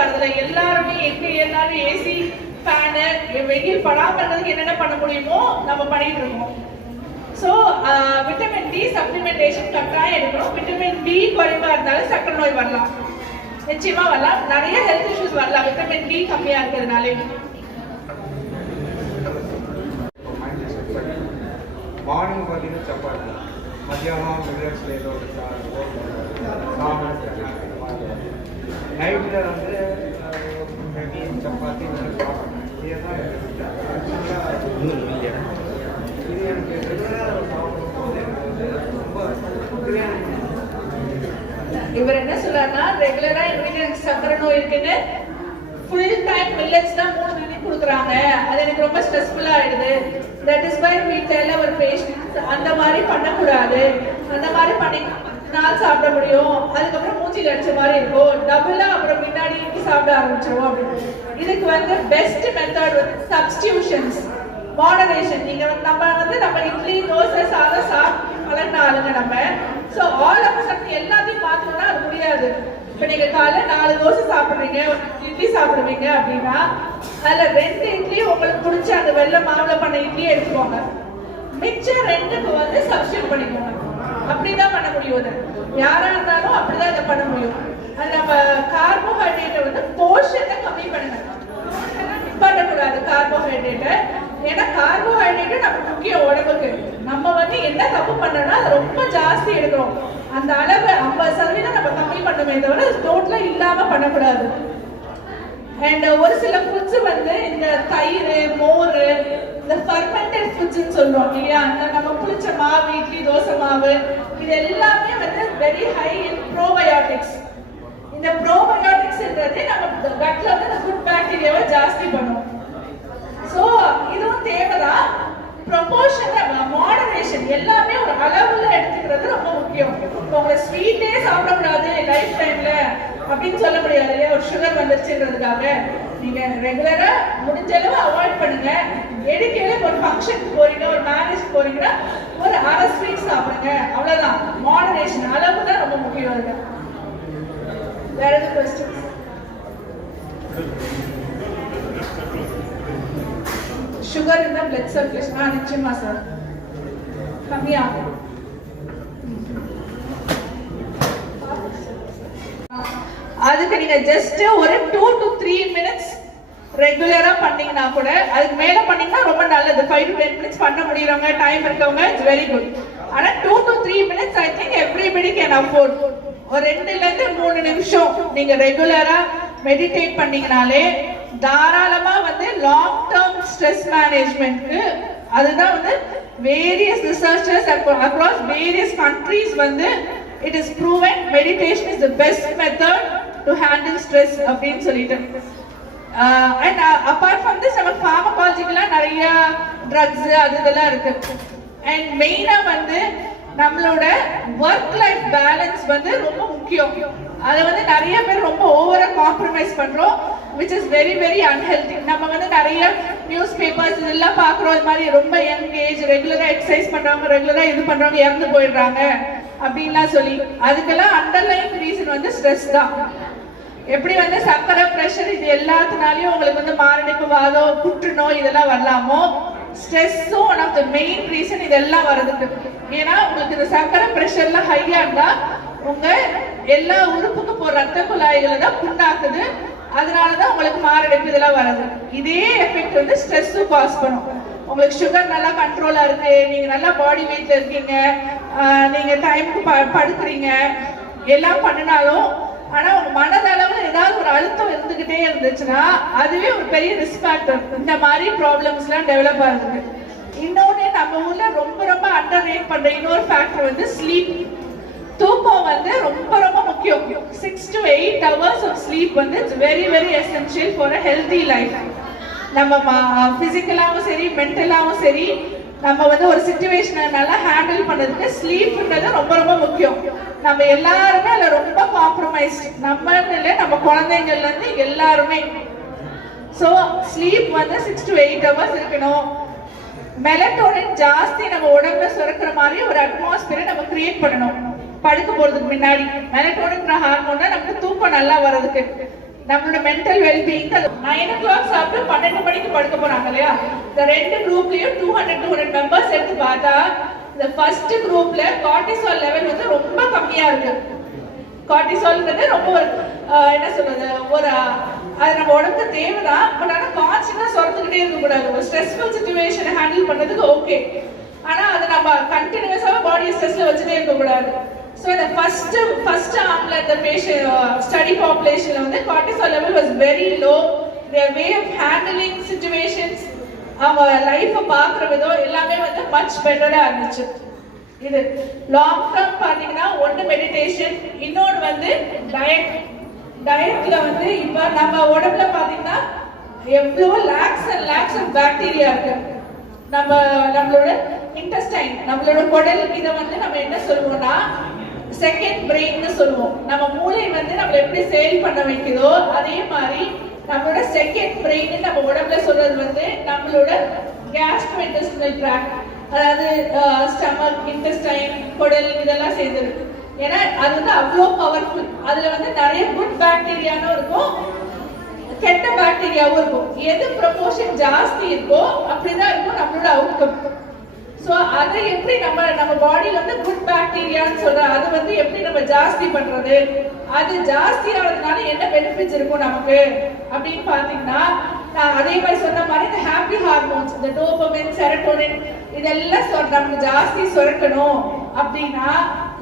ஆடுதுல எல்லாருமே எங்க எல்லாரும் ஏசி ஃபேனு வெயில் படாம இருக்கிறதுக்கு என்னென்ன பண்ண முடியுமோ நம்ம பண்ணிட்டு இருக்கோம் ஸோ விட்டமின் டி சப்ளிமெண்டேஷன் கட்டாயம் எடுக்கணும். விட்டமின் டி குறைவா இருந்தாலும் சக்கரை நோய் வரலாம். நிச்சயமா வரலாம். நிறைய ஹெல்த் இஷ்யூஸ் வரலாம். விட்டமின் டி கம்மியா இருக்கிறதுனாலே. மார்னிங் பார்த்தீங்கன்னா சப்பாத்தி. மத்தியானம் மில்லட்ஸில் ஏதோ ஒரு நைட்டில் வந்து மேபி சப்பாத்தி இதே தான் எனக்கு இது எனக்கு ரெகுலராக சாப்பிடும்போது எனக்கு வந்து ரொம்ப இதுவே இவர் என்ன சொல்றாருன்னா ரெகுலரா எங்க வீட்டுல எனக்கு சக்கரை நோய் இருக்குன்னு ஃபுல் டைம் மில்லட்ஸ் தான் மூணு கொடுக்குறாங்க. அது எனக்கு ரொம்ப ஸ்ட்ரெஸ்ஃபுல்லாக ஆயிடுது. That is why we tell our patients அந்த மாதிரி பண்ணக்கூடாது. அந்த மாதிரி பண்ணி நாள் சாப்பிட முடியும். அதுக்கப்புறம் மூச்சில் அடிச்ச மாதிரி இருக்கும். டபுளாக அப்புறம் பின்னாடி சாப்பிட ஆரம்பிச்சிருவோம் அப்படின்னு. இதுக்கு வந்து பெஸ்ட் மெத்தட் வந்து சப்ஸ்டியூஷன்ஸ் மாடரேஷன் நீங்கள் வந்து நம்ம வந்து நம்ம இட்லி தோசை சாதம் சாப்பிட்டு பழகின ஆளுங்க நம்ம. ஸோ ஆல் ஆஃப் எல்லாத்தையும் பார்த்தோம்னா அது முடியாது. இப்போ நீங்க காலைல நாலு தோசை சாப்பிடுறீங்க இட்லி சாப்பிடுவீங்க அப்படின்னா அதில் ரெண்டு இட்லி உங்களுக்கு பிடிச்ச அந்த வெள்ளை மாவுல பண்ண இட்லி எடுத்துக்கோங்க. மிச்சம் ரெண்டுக்கு வந்து சப்ஸ்டியூட் பண்ணிக்கோங்க. அப்படிதான் பண்ண முடியும் அது யாரா இருந்தாலும் அப்படிதான் இதை பண்ண முடியும். அது நம்ம கார்போஹைட்ரேட்டை வந்து போர்ஷனை கம்மி பண்ணுங்க. பண்ணக்கூடாது கார்போஹைட்ரேட்டை ஏன்னா கார்போஹைட்ரேட் நம்ம முக்கியம் உடம்புக்கு. நம்ம வந்து என்ன தப்பு பண்ணோம்னா அது ரொம்ப ஜாஸ்தி எடுக்கிறோம். அந்த அளவு ஐம்பது சதவீதம் நம்ம கம்மி பண்ணுமே தவிர டோட்டலா இல்லாம பண்ணக்கூடாது. அண்ட் ஒரு சில ஃபுட்ஸ் வந்து இந்த தயிர் மோர் இந்த ஃபர்மெண்டட் ஃபுட்ஸ்ன்னு சொல்லுவோம் இல்லையா? அந்த நம்ம புளிச்ச மாவு இட்லி தோசை மாவு இது எல்லாமே வந்து வெரி ஹை இன் ப்ரோபயோட்டிக்ஸ் இந்த ப்ரோபயோட்டிக்ஸ்ன்றது நம்ம கட்ல வந்து இந்த குட் பாக்டீரியாவை ஜாஸ்தி பண்ணும் ஸோ இதுவும் தேவைதான் ப்ரொபோர்ஷன் மாடரேஷன் எல்லாமே ஒரு அளவுல எடுத்துக்கிறது ரொம்ப முக்கியம். இப்போ உங்களை ஸ்வீட்டே சாப்பிடக்கூடாது லைஃப் டைம்ல அப்படின்னு சொல்ல முடியாது இல்லையா? ஒரு சுகர் வந்துருச்சுன்றதுக்காக. நீங்க ரெகுலரா முடிஞ்ச அளவு அவாய்ட் பண்ணுங்க. எடுக்கையில ஒரு ஃபங்க்ஷனுக்கு போறீங்க ஒரு மேரேஜ் போறீங்கன்னா ஒரு அரை ஸ்வீட் சாப்பிடுங்க. அவ்வளவுதான். மாடரேஷன் அளவு தான் ரொம்ப முக்கியம் அதுக்கு வேற எதுவும் கொஸ்டின் சுகர் இருந்தா பிளட் சர்க்குலேஷன் ஆ நிச்சயமா சார் கம்மியாகும் அதுக்கு நீங்க ஜஸ்ட் ஒரு டூ டு த்ரீ மினிட்ஸ் ரெகுலரா பண்ணீங்கன்னா கூட அதுக்கு மேல பண்ணீங்கன்னா ரொம்ப நல்லது. ஃபைவ் டு டென் மினிட்ஸ் பண்ண முடியறவங்க டைம் இருக்கவங்க இட்ஸ் வெரி குட் ஆனா two to three minutes I think everybody can afford ஒரு ரெண்டுல இருந்து மூணு நிமிஷம் நீங்க ரெகுலரா மெடிடேட் பண்ணீங்கனாலே தாராளமா வந்து லாங் டேர்ம் ஸ்ட்ரெஸ் மேனேஜ்மெண்ட்க்கு அதுதான் வந்து various researchers across various countries வந்து it is proven meditation is the best method to handle stress அப்படின்னு சொல்லிட்டு. அண்ட் அப்பார்ட் ஃப்ரம் திஸ் நம்ம ஃபார்மகாலஜிக்கலாக நிறைய ட்ரக்ஸ் அது இதெல்லாம் இருக்கு. அண்ட் மெயினாக வந்து நம்மளோட ஒர்க் லைஃப் பேலன்ஸ் வந்து ரொம்ப முக்கியம். அதை வந்து நிறைய பேர் ரொம்ப ஓவரா காம்ப்ரமைஸ் பண்றோம். Which is very very unhealthy நம்ம வந்து நிறைய நியூஸ் பேப்பர்ஸ் இதெல்லாம் பார்க்குறோம். இது மாதிரி ரொம்ப யங் ஏஜ் ரெகுலரா எக்ஸசைஸ் பண்றவங்க ரெகுலரா இது பண்றவங்க இறந்து போயிடுறாங்க அப்படின்லாம் சொல்லி அதுக்கெல்லாம் அண்டர்லைன் ரீசன் வந்து ஸ்ட்ரெஸ் தான். எப்படி வந்து சர்க்கரை பிரஷர் இது எல்லாத்தினாலையும் உங்களுக்கு வந்து மாரடைப்பு வாதம் புற்றுநோய் இதெல்லாம் வரலாமோ? ஸ்ட்ரெஸ்ஸும் one of the main reason இதெல்லாம் வர்றதுக்கு. ஏன்னா உங்களுக்கு இந்த சர்க்கரை பிரஷர்லாம் ஹையா இருந்தா உங்க எல்லா உறுப்புக்கு போற ரத்த குழாய்களை தான் புண்ணாக்குது. அதனாலதான் உங்களுக்கு மாரடைப்பு இதெல்லாம் வராது. இதே எஃபெக்ட் வந்து ஸ்ட்ரெஸ்ஸும் பாஸ் பண்ணும். உங்களுக்கு சுகர் நல்லா கண்ட்ரோலா இருக்கு நீங்க நல்லா பாடி வெயிட்ல இருக்கீங்க நீங்கள் நீங்க டைமுக்கு படுக்கிறீங்க எல்லாம் பண்ணினாலும் ஆனா உங்க மனதளவுல ஏதாவது ஒரு அழுத்தம் இருந்துகிட்டே இருந்துச்சுன்னா அதுவே ஒரு பெரிய ரிஸ்க் ஃபேக்டர் இந்த மாதிரி ப்ராப்ளம்ஸ் எல்லாம் டெவலப் ஆகுது. இன்னொன்னு நம்ம ஊர்ல ரொம்ப ரொம்ப அண்டர் ரேட் பண்ற இன்னொரு ஃபேக்டர் வந்து ஸ்லீப் தூக்கம் வந்து ரொம்ப ரொம்ப முக்கியம். Six to eight hours of sleep வந்து it's very very essential for a healthy life நம்ம ஃபிசிக்கலாகவும் சரி மென்டலாகவும் சரி நம்ம வந்து ஒரு சுச்சுவேஷனை நல்லா ஹேண்டில் பண்ணதுக்கு ஸ்லீப்ன்றது ரொம்ப ரொம்ப முக்கியம். நம்ம எல்லாருமே அதில் ரொம்ப காம்ப்ரமைஸ் நம்ம இல்லை நம்ம குழந்தைங்கள்லேருந்து எல்லாருமே. ஸோ ஸ்லீப் வந்து சிக்ஸ் டு எயிட் ஹவர்ஸ் இருக்கணும். மெலட்டோனின் ஜாஸ்தி நம்ம உடம்புல சுரக்கிற மாதிரி ஒரு அட்மாஸ்பியரை நம்ம கிரியேட் பண்ணணும். படுக்க போறதுக்கு முன்னாடி மெலட்டோனிக் ஹார்மோன் நமக்கு தூக்கம் நல்லா வர்றதுக்கு. நம்மளோட mental wellbeing nine o'clock சாப்பிட்டு பன்னெண்டு மணிக்கு படுக்க போறாங்க இல்லையா? இந்த ரெண்டு குரூப்லயும் two hundred two hundred members எடுத்து பார்த்தா இந்த ஃபர்ஸ்ட் குரூப்ல கார்டிசால் லெவல் வந்து ரொம்ப கம்மியா இருக்கு. கார்டிசால்ன்றது ரொம்ப ஒரு, என்ன சொல்றது? ஒரு அது நம்ம உடம்புக்கு தேவைதான். பட் ஆனா கான்ஸ்டன்டா சுரத்துக்கிட்டே இருக்க கூடாது ஒரு ஸ்ட்ரெஸ்ஃபுல் சுச்சுவேஷனை ஹேண்டில் பண்றதுக்கு ஓகே ஆனா அதை நம்ம கண்டினியூஸாக பாடியை ஸ்ட்ரெஸ்ல வச்சுட்டே இருக்க கூடாது ஸோ இந்த ஃபர்ஸ்ட் ஃபர்ஸ்ட் ஆம்ல இந்த பேஷண்ட் ஸ்டடி பாப்புலேஷன்ல வந்து cortisol level was very low their way of handling situations அவங்க லைஃப்பை பார்க்குற விதம் எல்லாமே வந்து மச் பெட்டராக இருந்துச்சு. இது லாங் டேர்ம் பார்த்தீங்கன்னா ஒன்று மெடிடேஷன் இன்னொன்று வந்து டயட் டயட்டில் வந்து இப்போ நம்ம உடம்புல பார்த்தீங்கன்னா எவ்வளோ lakhs and lakhs of bacteria இருக்கு. நம்ம நம்மளோட இன்டெஸ்டைன் நம்மளோட குடல் இதை வந்து நம்ம என்ன சொல்லுவோம்னா செகண்ட் பிரெயின்னு சொல்லுவோம். நம்ம மூளை வந்து நம்மளை எப்படி செயல் பண்ண வைக்குதோ அதே மாதிரி நம்மளோட செகண்ட் பிரெயின் நம்ம உடம்புல சொல்றது வந்து நம்மளோட கேஸ்ட்ரோ இன்டெஸ்டினல் ட்ராக் அதாவது ஸ்டமக் இன்டெஸ்டைன் குடல் இதெல்லாம் சேர்ந்துருக்கு. ஏன்னா அது வந்து அவ்வளோ பவர்ஃபுல் அதுல வந்து நிறைய குட் பாக்டீரியானும் இருக்கும் கெட்ட பாக்டீரியாவும் இருக்கும். எது ப்ரொபோஷன் ஜாஸ்தி இருக்கோ அப்படிதான் இருக்கும் நம்மளோட அவுட்கம் ஸோ அதை எப்படி நம்ம நம்ம பாடியில வந்து குட் பாக்டீரியான்னு சொல்ற அது வந்து எப்படி நம்ம ஜாஸ்தி பண்றது? அது ஜாஸ்தி ஆகிறதுனால என்ன பெனிஃபிட்ஸ் இருக்கும் நமக்கு? அப்படின்னு பார்த்தீங்கன்னா நான் அதே மாதிரி சொன்ன மாதிரி இந்த ஹாப்பி ஹார்மோன்ஸ் இந்த டோபமின் செரட்டோனின் இதெல்லாம் சொல் நமக்கு ஜாஸ்தி சுரக்கணும் அப்படின்னா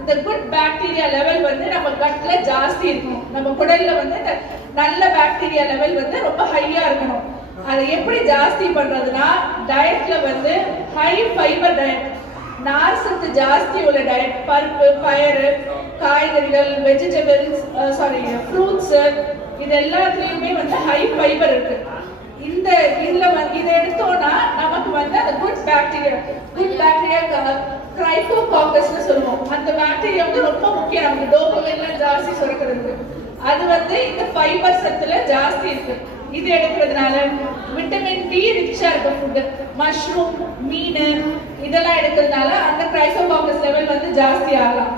இந்த குட் பாக்டீரியா லெவல் வந்து நம்ம கட்ல ஜாஸ்தி இருக்கணும். நம்ம குடல்ல வந்து இந்த நல்ல பாக்டீரியா லெவல் வந்து ரொம்ப ஹையா இருக்கணும். அதை எப்படி ஜாஸ்தி பண்றதுன்னா டயட்ல வந்து ஹை ஃபைபர் டயட் நார் சத்து ஜாஸ்தி உள்ள டயட் பருப்பு பயறு காய்கறிகள் வெஜிடபிள்ஸ் சாரி ஃப்ரூட்ஸ் இது எல்லாத்துலயுமே வந்து ஹை ஃபைபர் இருக்கு. இந்த இதுல வந்து இதை எடுத்தோம்னா நமக்கு வந்து அந்த குட் பாக்டீரியா குட் பாக்டீரியா கிரைகோகாக்கஸ்னு சொல்லுவோம். அந்த பாக்டீரியா வந்து ரொம்ப முக்கியம். நமக்கு டோபமைன்லாம் ஜாஸ்தி சுரக்கிறதுக்கு. அது வந்து இந்த ஃபைபர் சத்துல ஜாஸ்தி இருக்கு. இது எடுக்கிறதுனால விட்டமின் டி ரிச்சா இருக்க ஃபுட்டு மஷ்ரூம் மீன் இதெல்லாம் எடுக்கிறதுனால அந்த கிரைசோகாக்கஸ் லெவல் வந்து ஜாஸ்தி ஆகலாம்.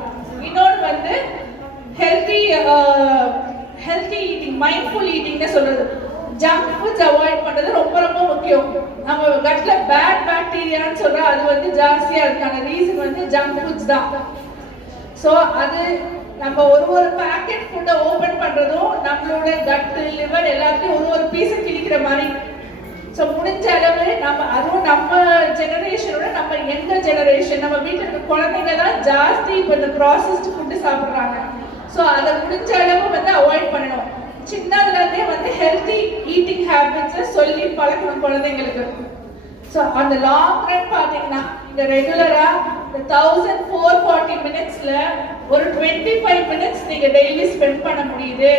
இன்னொன்று வந்து ஹெல்த்தி ஹெல்த்தி ஈட்டிங் மைண்ட்ஃபுல் ஈட்டிங்னு சொல்றது. ஜங்க் ஃபுட்ஸ் அவாய்ட் பண்றது ரொம்ப ரொம்ப முக்கியம். நம்ம கட்ல பேட் பாக்டீரியான்னு சொல்ற அது வந்து ஜாஸ்தியா இருக்கான ரீசன் வந்து ஜங்க் ஃபுட்ஸ் தான். ஸோ அது நம்ம ஒரு ஒரு பேக்கெட் ஃபுட்டை ஓபன் பண்றதும் நம்மளோட கட்டு லிவர் எல்லாத்தையும் ஒரு ஒரு பீஸை கிழிக்கிற மாதிரி. ஸோ முடிஞ்ச அளவு நம்ம அதுவும் நம்ம ஜெனரேஷனோட நம்ம எந்த ஜெனரேஷன் நம்ம வீட்டில் இருக்க குழந்தைங்க தான் ஜாஸ்தி இப்போ இந்த ப்ராசஸ்டு ஃபுட்டு சாப்பிட்றாங்க. ஸோ அதை முடிஞ்ச அளவு வந்து அவாய்ட் பண்ணணும். சின்னதுலேருந்தே வந்து ஹெல்த்தி ஈட்டிங் ஹேபிட்ஸை சொல்லி பழக்கணும் குழந்தைங்களுக்கு. ஸோ அந்த லாங் ரன் பார்த்தீங்கன்னா இந்த ரெகுலராக இந்த தௌசண்ட் ஃபோர் ஃபார்ட்டி மினிட்ஸில் ஒரு டுவெண்ட்டி ஃபைவ் மினிட்ஸ் நீங்கள் டெய்லி ஸ்பெண்ட் பண்ண முடியுது.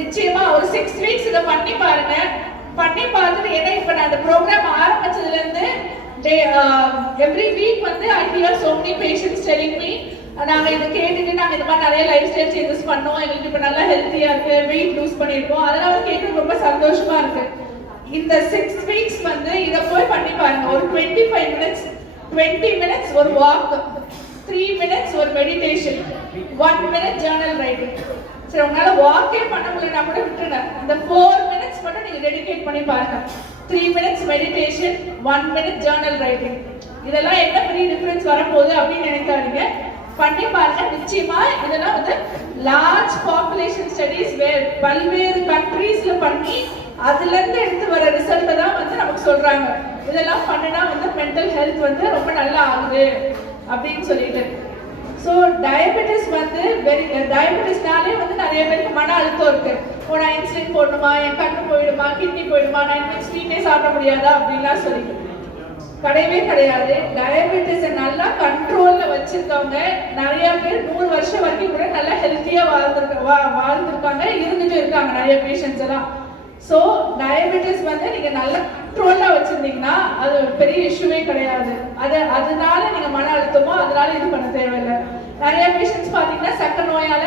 நிச்சயமாக ஒரு சிக்ஸ் வீக்ஸ் இதை பண்ணி பாருங்கள் பண்ணி பார்த்துட்டு ஏன்னா இப்போ நான் அந்த ப்ரோக்ராம் ஆரம்பிச்சதுல இருந்து எவ்ரி வீக் வந்து I hear so many patients telling me நாங்க இதை கேட்டுட்டு நாங்க இந்த மாதிரி நிறைய லைஃப் ஸ்டைல் சேஞ்சஸ் பண்ணோம். எங்களுக்கு இப்போ நல்லா ஹெல்த்தியா இருக்கு. வெயிட் லூஸ் பண்ணியிருக்கோம். அதெல்லாம் கேட்கறது ரொம்ப சந்தோஷமா இருக்கு. இந்த சிக்ஸ் வீக்ஸ் வந்து இதை போய் பண்ணி பாருங்க. ஒரு twenty five minutes twenty minutes ஒரு வாக் த்ரீ மினிட்ஸ் ஒரு meditation one minute journal writing சரி உங்களால வாக்கே பண்ண முடியலன்னா கூட விட்டுருங்க. இந்த ஃபோர் மினிட்ஸ் நீங்க டெடிகேட் பண்ணி பாருங்க. Three minutes meditation one minute journal writing இதெல்லாம் என்ன பெரிய டிஃபரன்ஸ் வரப்போகுது அப்படின்னு நினைக்காதீங்க. பண்ணி பாருங்க. நிச்சயமா இதெல்லாம் வந்து லார்ஜ் பாப்புலேஷன் ஸ்டடீஸ் பல்வேறு கண்ட்ரீஸ்ல பண்ணி அதுல இருந்து எடுத்து வர ரிசல்ட் தான் வந்து நமக்கு சொல்றாங்க. இதெல்லாம் பண்ணினா வந்து மென்டல் ஹெல்த் வந்து ரொம்ப நல்லா ஆகுது அப்படின்னு சொல்லிட்டு. ஸோ டயபெட்டிஸ் வந்து வெரி டயபெட்டிஸ்னாலே வந்து நிறைய பேருக்கு மன அழுத்தம் இருக்கு. ஓ இன்சுலின் போடணுமா? என் கண்ணு போயிடுமா? கிட்னி போயிடுமா? நான் இனிமேல் ஸ்வீட்டே சாப்பிட முடியாதா? அப்படின்லாம் சொல்லிட்டு. கிடையவே கிடையாது. டயபெட்டிஸை நல்லா கண்ட்ரோல்ல வச்சிருக்கவங்க நிறைய பேர் நூறு வருஷம் வரைக்கும் கூட நல்லா ஹெல்த்தியா வாழ்ந்துருக்க வா வாழ்ந்துருக்காங்க இருந்துட்டு இருக்காங்க நிறைய பேஷண்ட்ஸ் எல்லாம். ஸோ டயபெட்டிஸ் வந்து நீங்க நல்ல கண்ட்ரோல்ல வச்சிருந்தீங்கன்னா அது ஒரு பெரிய இஷ்யூவே கிடையாது. அது அதனால நீங்க மன அழுத்தமோ அதனால இது பண்ண தேவையில்லை. நிறைய பேஷண்ட்ஸ் பாத்தீங்கன்னா சட்ட நோயால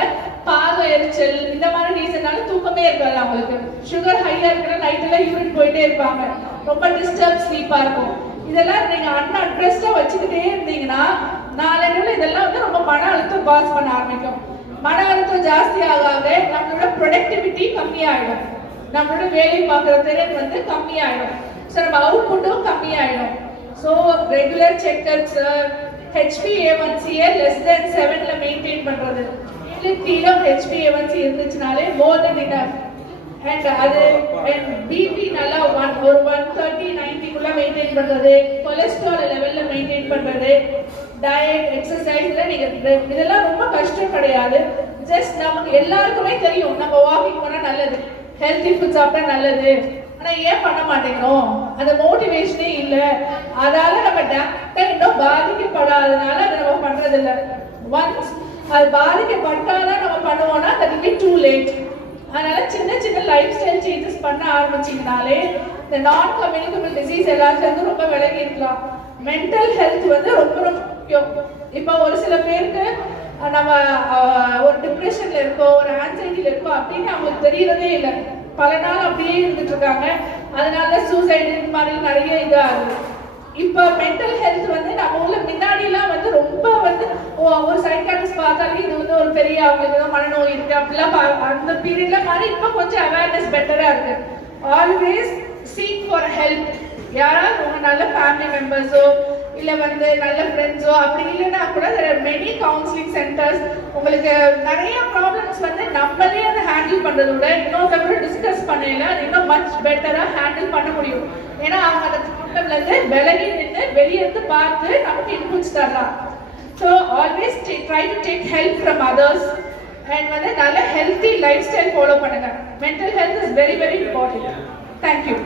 பாக எரிச்சல் இந்த மாதிரி ரீசனால தூக்கமே இருக்காது அவங்களுக்கு. சுகர் ஹையா இருக்கிற நைட்ல யூரின் போயிட்டே இருப்பாங்க. ரொம்ப டிஸ்டர்ப் ஸ்லீப்பா இருக்கும். இதெல்லாம் நீங்க அன்அட்ரஸ்டா வச்சுக்கிட்டே இருந்தீங்கன்னா நாளடைவில் இதெல்லாம் வந்து ரொம்ப மன அழுத்தம் பாஸ் பண்ண ஆரம்பிக்கும். மன அழுத்தம் ஜாஸ்தி ஆகாத நம்மளோட ப்ரொடக்டிவிட்டி கம்மியாயிடும். நம்மளோட வேலை பார்க்குற திறன் வந்து கம்மியாயிடும். ஸோ நம்ம அவுட்புட்டும் கம்மியாயிடும். ஸோ ரெகுலர் செக்கப்ஸ் ஹெச்பிஏஒன்சியை லெஸ் தென் செவன்ல மெயின்டைன் பண்றது. இல்லை கீழே ஹெச்பிஏஒன்சி இருந்துச்சுனாலே மோர் தென் இனஃப் அண்ட் அது பிபி நல்லா ஒன் ஒரு ஒன் தேர்ட்டி நைன்டிக்குள்ள மெயின்டைன் பண்றது. கொலஸ்ட்ரால் லெவல்ல மெயின்டைன் பண்றது. டயட் எக்ஸசைஸ்ல நீங்க இதெல்லாம் ரொம்ப கஷ்டம் கிடையாது. ஜஸ்ட் நமக்கு எல்லாருக்குமே தெரியும். நம்ம வாக்கிங் போனா நல்லது. ஹெல்த்தி ஃபுட் சாப்பிட்டா நல்லது. ஆனா ஏன் பண்ண மாட்டேங்கிறோம்? அந்த மோட்டிவேஷனே இல்ல. அதால நம்ம டேரக்டா இன்னும் பாதிக்கப்படாதனால அதை நம்ம பண்றது இல்ல ஒன்ஸ் அது பாதிக்கப்பட்டாதான் நம்ம பண்ணுவோம்னா தட் பி டூ லேட் அதனால சின்ன சின்ன லைஃப் ஸ்டைல் சேஞ்சஸ் பண்ண ஆரம்பிச்சீங்கனாலே இந்த நான் கம்யூனிகபிள் டிசீஸ் எல்லாத்துல இருந்து ரொம்ப விலகி இருக்கலாம். மென்டல் ஹெல்த் வந்து ரொம்ப ரொம்ப முக்கியம். இப்போ ஒரு சில பேருக்கு நம்ம ஒரு டிப்ரெஷன்ல இருக்கோம் ஒரு ஆன்சைட்டில இருக்கோம் அப்படின்னு அவங்களுக்கு தெரியறதே இல்லை. பல நாள் அப்படியே இருந்துட்டு இருக்காங்க. அதனால சூசைடு இந்த மாதிரி நிறைய இதாக ஆகுது இப்போ மென்டல் ஹெல்த் வந்து நம்ம ஊர்ல முன்னாடிலாம் வந்து ரொம்ப வந்து ஓ, ஒரு சைக்காட்டிஸ்ட் பார்த்தாலே இது வந்து ஒரு பெரிய அவங்களுக்கு ஏதோ மனநோய் இருக்கு அப்படிலாம் பா- அந்த பீரியட்ல மாதிரி இப்போ கொஞ்சம் அவேர்னஸ் பெட்டரா இருக்கு. ஆல்வேஸ் சீக் ஃபார் ஹெல்ப் யாராவது உங்க நல்ல ஃபேமிலி மெம்பர்ஸோ இல்ல வந்து நல்ல ஃப்ரெண்ட்ஸோ அப்படி இல்லைன்னா கூட மெனி கவுன்சிலிங் சென்டர்ஸ் உங்களுக்கு நிறைய ப்ராப்ளம்ஸ் வந்து நம்மளே அதை ஹேண்டில் பண்றதை இன்னொருத்தவங்க டிஸ்கஸ் அது இன்னும் மச் பெட்டரா ஹேண்டில் பண்ண முடியும். ஏன்னா அவங்க அந்த ப்ராப்ளம்ல இருந்து விலகி நின்று வெளியே பார்த்து நமக்கு இன்புட்ஸ் தரலாம். So always try to take help from others and வந்து நல்ல ஹெல்த்தி லைஃப் ஸ்டைல் ஃபாலோ பண்ணுங்க mental health is very very important thank you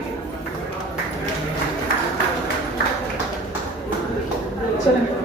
சொல்லுங்கள்